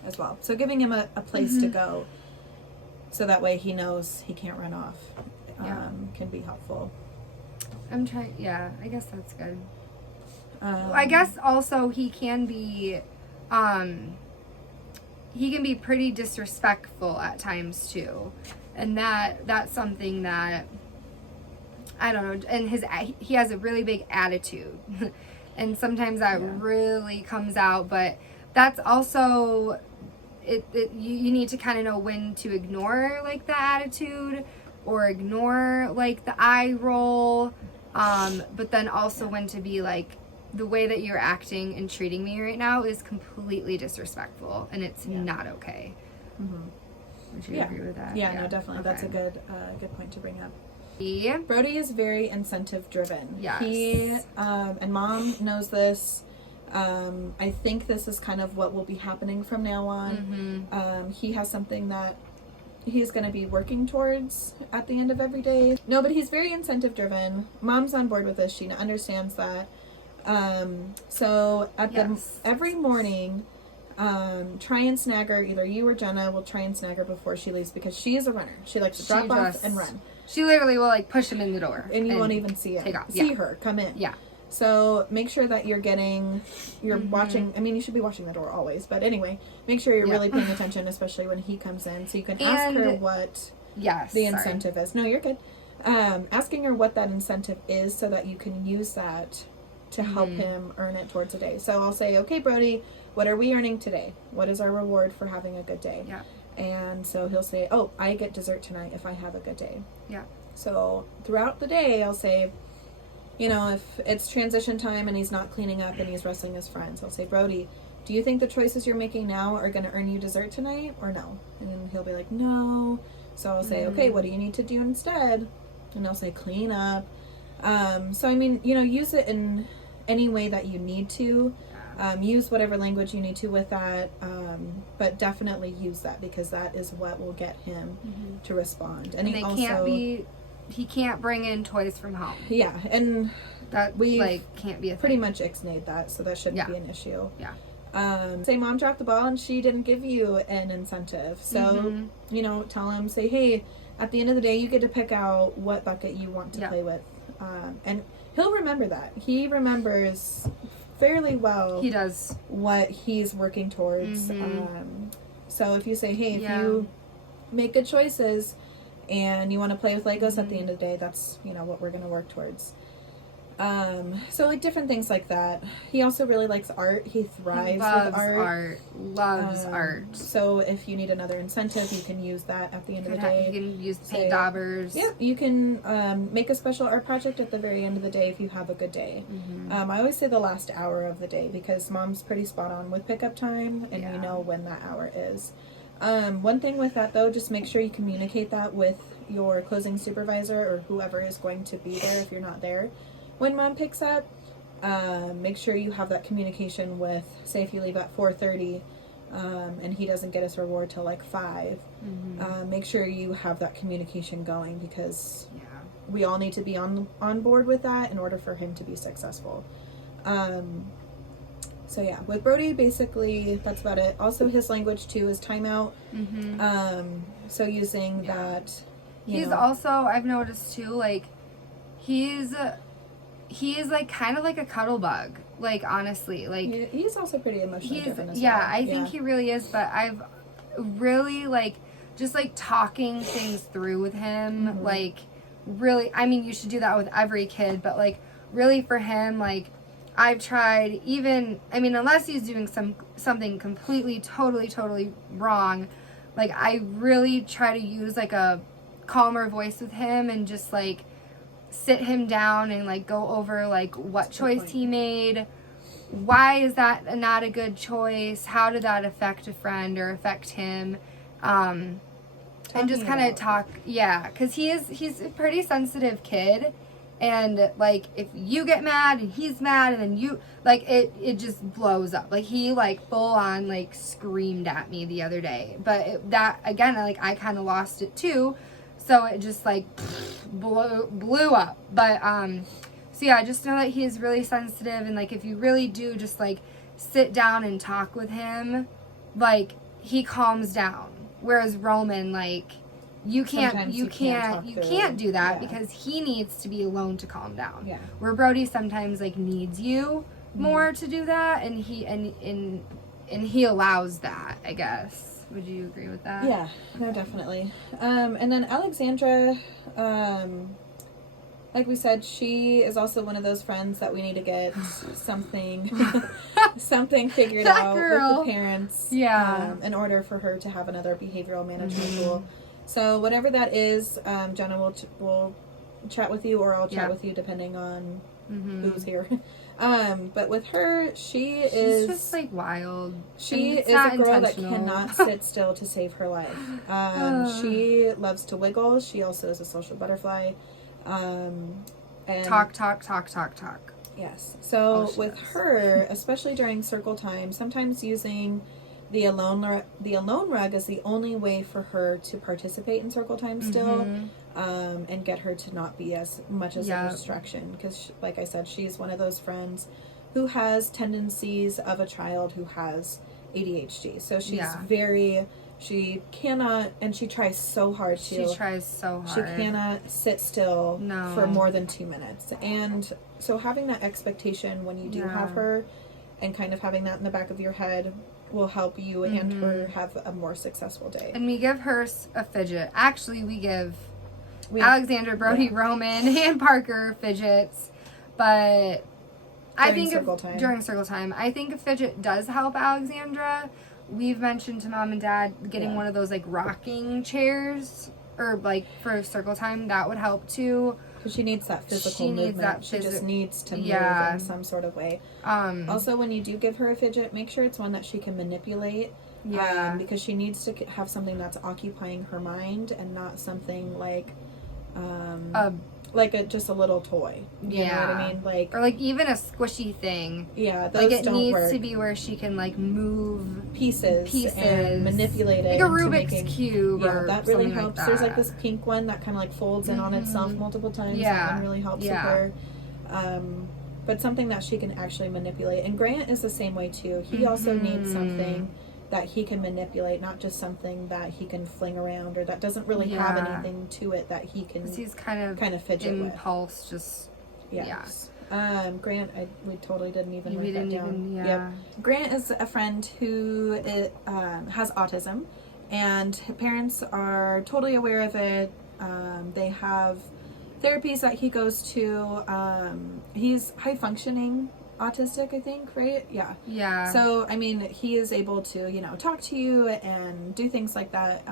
As well. So giving him a place to go, so that way he knows he can't run off, can be helpful. I'm trying, yeah, I guess that's good. I guess also he can be pretty disrespectful at times too. And that's something that, I don't know, and he has a really big attitude. And sometimes that really comes out, but that's also, you need to kind of know when to ignore, like, the attitude, or ignore, like, the eye roll, but then also when to be like, the way that you're acting and treating me right now is completely disrespectful, and it's not okay. Would you agree with that? Yeah, no, definitely. Okay. That's a good point to bring up. Brody is very incentive driven. Yes. He, and Mom knows this. I think this is kind of what will be happening from now on. He has something that he's going to be working towards at the end of every day. No, but he's very incentive driven. Mom's on board with this. She understands that. So at every morning, try and snag her. Either you or Jenna will try and snag her before she leaves, because she is a runner. She likes to drop off and run. She literally will, like, push him in the door. And you won't even see it. See her come in. Yeah. So make sure that you're watching. I mean, you should be watching the door always. But anyway, make sure you're really paying attention, especially when he comes in. So you can ask her what the incentive is. No, you're good. Asking her what that incentive is so that you can use that to help him earn it towards a day. So I'll say, okay, Brody, what are we earning today? What is our reward for having a good day? Yeah. And so he'll say, oh, I get dessert tonight if I have a good day. Yeah. So throughout the day, I'll say, you know, if it's transition time and he's not cleaning up and he's wrestling his friends, I'll say, Brody, do you think the choices you're making now are going to earn you dessert tonight or no? And he'll be like, no. So I'll say, okay, what do you need to do instead? And I'll say, clean up. So, I mean, you know, use it in any way that you need to. Use whatever language you need to with that, but definitely use that, because that is what will get him to respond. And he can't bring in toys from home. Yeah, and that can't be a thing. Pretty much ixnayed that, so that shouldn't be an issue. Yeah. Say Mom dropped the ball and she didn't give you an incentive, so you know, tell him, say, hey, at the end of the day, you get to pick out what bucket you want to play with, and he'll remember that. He remembers fairly well. He does what he's working towards. So if you say, hey, if you make good choices and you want to play with Legos at the end of the day, that's, you know, what we're going to work towards. So like different things like that. He also really likes art. He thrives with art. Loves art. So if you need another incentive, you can use that at the end of the day. You can use paint daubers. Yeah, you can make a special art project at the very end of the day if you have a good day. I always say the last hour of the day, because Mom's pretty spot on with pickup time, and you know when that hour is. One thing with that though, just make sure you communicate that with your closing supervisor or whoever is going to be there if you're not there. When Mom picks up, make sure you have that communication with, say if you leave at 4:30 and he doesn't get his reward till like 5, make sure you have that communication going, because we all need to be on board with that in order for him to be successful. So yeah, with Brody, basically that's about it. Also, his language too is timeout. So using that. He's also, I've noticed too, like he's like kind of like a cuddle bug, like honestly, like he's also pretty emotionally driven as well. I think he really is, but I've really like just like talking things through with him, like really, I mean, you should do that with every kid, but like really for him, like I've tried, even, I mean, unless he's doing something completely totally wrong, like I really try to use like a calmer voice with him and just like sit him down and like go over like what choice he made, why is that not a good choice, how did that affect a friend or affect him, and just kind of talk, because he's a pretty sensitive kid, and like if you get mad and he's mad and then you like it just blows up. Like he like full on like screamed at me the other day, but that again, like I kind of lost it too. So it just like blew up. But so yeah, just know that he is really sensitive, and like if you really do just like sit down and talk with him, like he calms down. Whereas Roman, like you can't do that because he needs to be alone to calm down. Yeah. Where Brody sometimes like needs you more to do that, and he allows that, I guess. Would you agree with that? Yeah, no, definitely. And then Alexandra, like we said, she is also one of those friends that we need to get something figured out with the parents. Yeah. In order for her to have another behavioral management tool. So whatever that is, Jenna will chat with you, or I'll chat with you depending on who's here. But with her, she's just like wild. She is a girl that cannot sit still to save her life. She loves to wiggle. She also is a social butterfly. And talk. Yes. So with her, especially during circle time, sometimes using the alone rug is the only way for her to participate in circle time still, and get her to not be as much as a distraction. Because, like I said, she's one of those friends who has tendencies of a child who has ADHD. So she's she cannot, and she tries so hard to. She tries so hard. She cannot sit still for more than 2 minutes. And so having that expectation when you do have her, and kind of having that in the back of your head, will help you and her have a more successful day. And we give her a fidget. Actually, we give Alexandra, Brody, Roman, and Parker fidgets. But during circle time, I think a fidget does help Alexandra. We've mentioned to Mom and Dad getting one of those like rocking chairs, or like for circle time, that would help too. Because she needs that physical movement. She just needs to move in some sort of way. Also, when you do give her a fidget, make sure it's one that she can manipulate. Yeah. Because she needs to have something that's occupying her mind, and not something like just a little toy. You know what I mean? Like, or like even a squishy thing. Yeah, those like it don't needs work. to be where she can like move pieces and manipulate it, like a Rubik's cube. Yeah, that really helps. Like that. There's like this pink one that kind of like folds in on itself multiple times. Yeah, that one really helps with her. But something that she can actually manipulate. And Grant is the same way too. He also needs something that he can manipulate, not just something that he can fling around, or that doesn't really have anything to it that he can. He's kind of fidget impulse, with. Grant, we totally didn't even write that down. Yep. Grant is a friend who has autism, and parents are totally aware of it. They have therapies that he goes to. He's high functioning autistic, I think, right? Yeah. So I mean, he is able to talk to you and do things like that.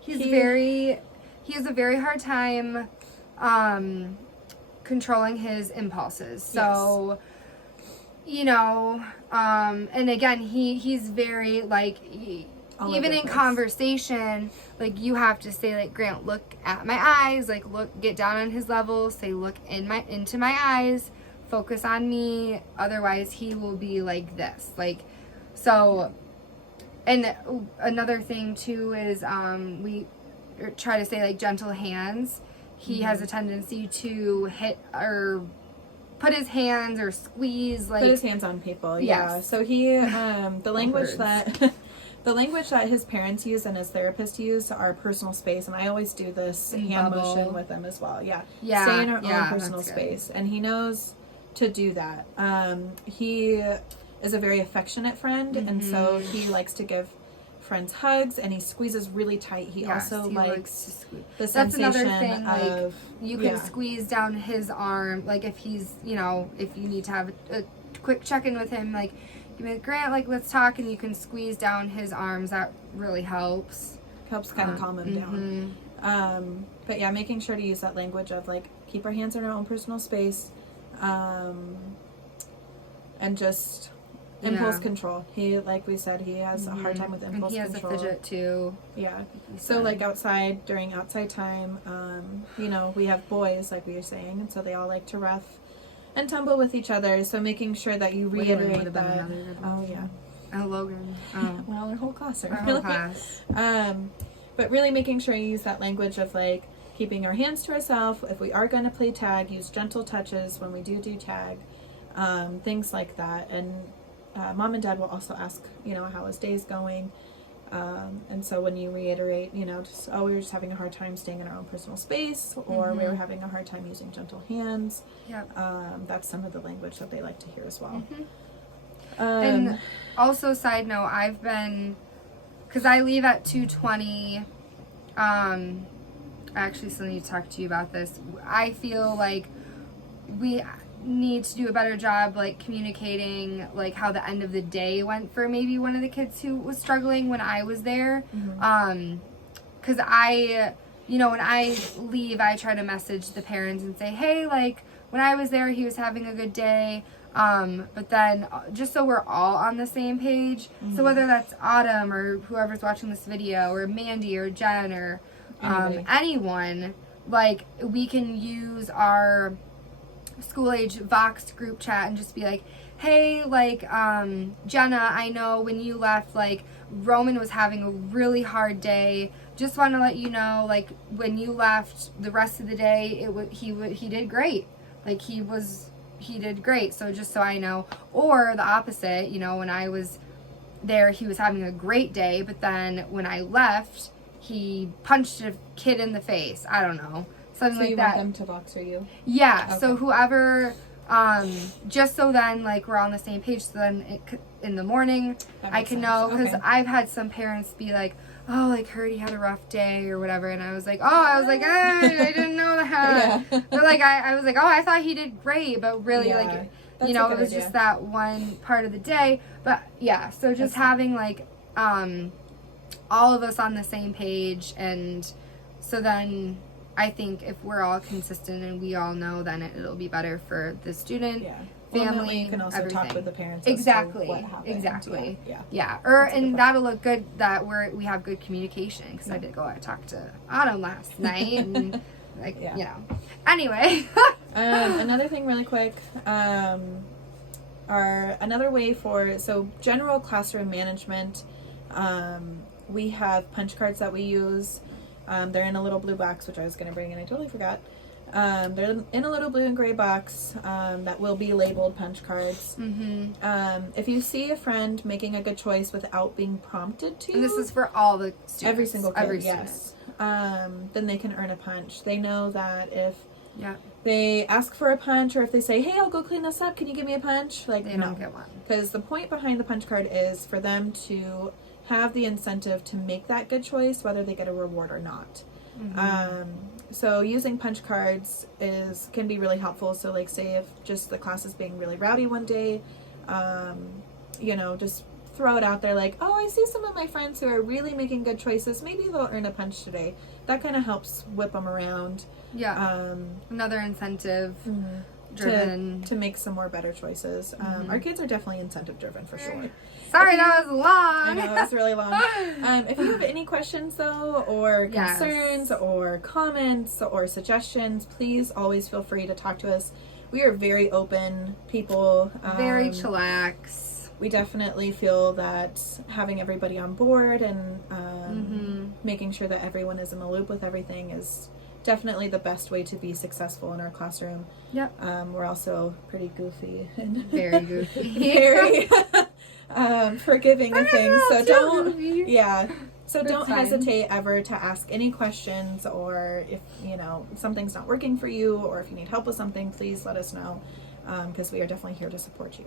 He has a very hard time controlling his impulses. So and again, he's very like even in conversation, like you have to say like, Grant, look at my eyes, like get down on his level, say look into my eyes, focus on me, otherwise he will be like this. Like, so, and another thing too is we try to say like gentle hands. He has a tendency to hit or put his hands or squeeze, like put his hands on people. Yeah. So he the language that his parents use and his therapist use are personal space, and I always do this hand motion with them as well. Stay in our own personal space, and he knows to do that. He is a very affectionate friend, and so he likes to give friends hugs, and he squeezes really tight. He also likes to squeeze. The sensation thing, of like, you can squeeze down his arm, like if he's if you need to have a quick check-in with him, like you be like, Grant, like let's talk, and you can squeeze down his arms. That really helps kind of calm him down. But yeah, making sure to use that language of like keep our hands in our own personal space, and just impulse control. He, like we said, he has a hard time with impulse control. And he has a fidget too. Yeah. So like during outside time, we have boys, like we were saying, and so they all like to rough and tumble with each other. So making sure that you reiterate that. Oh yeah. Oh, Logan. Oh. Well, our whole class. Our whole class. But really making sure you use that language of like keeping our hands to ourselves. If we are going to play tag, use gentle touches when we do tag. Things like that. And Mom and Dad will also ask, how his day's going. And so when you reiterate, just, we were just having a hard time staying in our own personal space, or we were having a hard time using gentle hands, that's some of the language that they like to hear as well. And also, side note, because I leave at 2:20, I actually still need to talk to you about this. I feel like we need to do a better job, like, communicating, like, how the end of the day went for maybe one of the kids who was struggling when I was there. Because when I leave, I try to message the parents and say, hey, like, when I was there, he was having a good day. But then just so we're all on the same page, so whether that's Autumn or whoever's watching this video, or Mandy or Jen or anyone, like, we can use our school age Vox group chat and just be like, hey, like, Jenna, I know when you left, like, Roman was having a really hard day. Just want to let you know, like, when you left the rest of the day, he did great. Like, he did great. So just so I know. Or the opposite, when I was there, he was having a great day, but then when I left, he punched a kid in the face. I don't know. Something like that. So you want them to Vox or you? Yeah. Okay. So whoever, just so then, like, we're on the same page, so then in the morning, I can know, because I've had some parents be like, oh, like, heard he had a rough day or whatever, and I was like, I didn't know that. But, like, I was like, I thought he did great, but really, like, it was just that one part of the day. But, yeah, so just having, like, all of us on the same page, and so then I think if we're all consistent and we all know, then it'll be better for the student, family, you can also everything. Talk with the parents. Exactly. What happened. Exactly. Yeah. And that'll look good that we have good communication, because I talked to Autumn last night, and like Anyway. Another thing, really quick. Another way for general classroom management. We have punch cards that we use. They're in a little blue box, which I was going to bring and I totally forgot. They're in a little blue and gray box that will be labeled punch cards. If you see a friend making a good choice without being prompted to, and this is for all the students, every single kid, yes, then they can earn a punch. They know that if they ask for a punch, or if they say, hey, I'll go clean this up, can you give me a punch? Like, they don't get one. Because the point behind the punch card is for them to have the incentive to make that good choice, whether they get a reward or not. So using punch cards can be really helpful. So, like, say if just the class is being really rowdy one day, just throw it out there like, I see some of my friends who are really making good choices. Maybe they'll earn a punch today. That kind of helps whip them around. Another incentive driven to make some more better choices. Our kids are definitely incentive driven for sure. Sorry, that was long. I know, it was really long. If you have any questions, though, or concerns, or comments, or suggestions, please always feel free to talk to us. We are very open people. Very chillax. We definitely feel that having everybody on board and making sure that everyone is in the loop with everything is definitely the best way to be successful in our classroom. We're also pretty goofy and very goofy. Very forgiving and things. So don't don't hesitate ever to ask any questions, or if something's not working for you, or if you need help with something, please let us know, because we are definitely here to support you.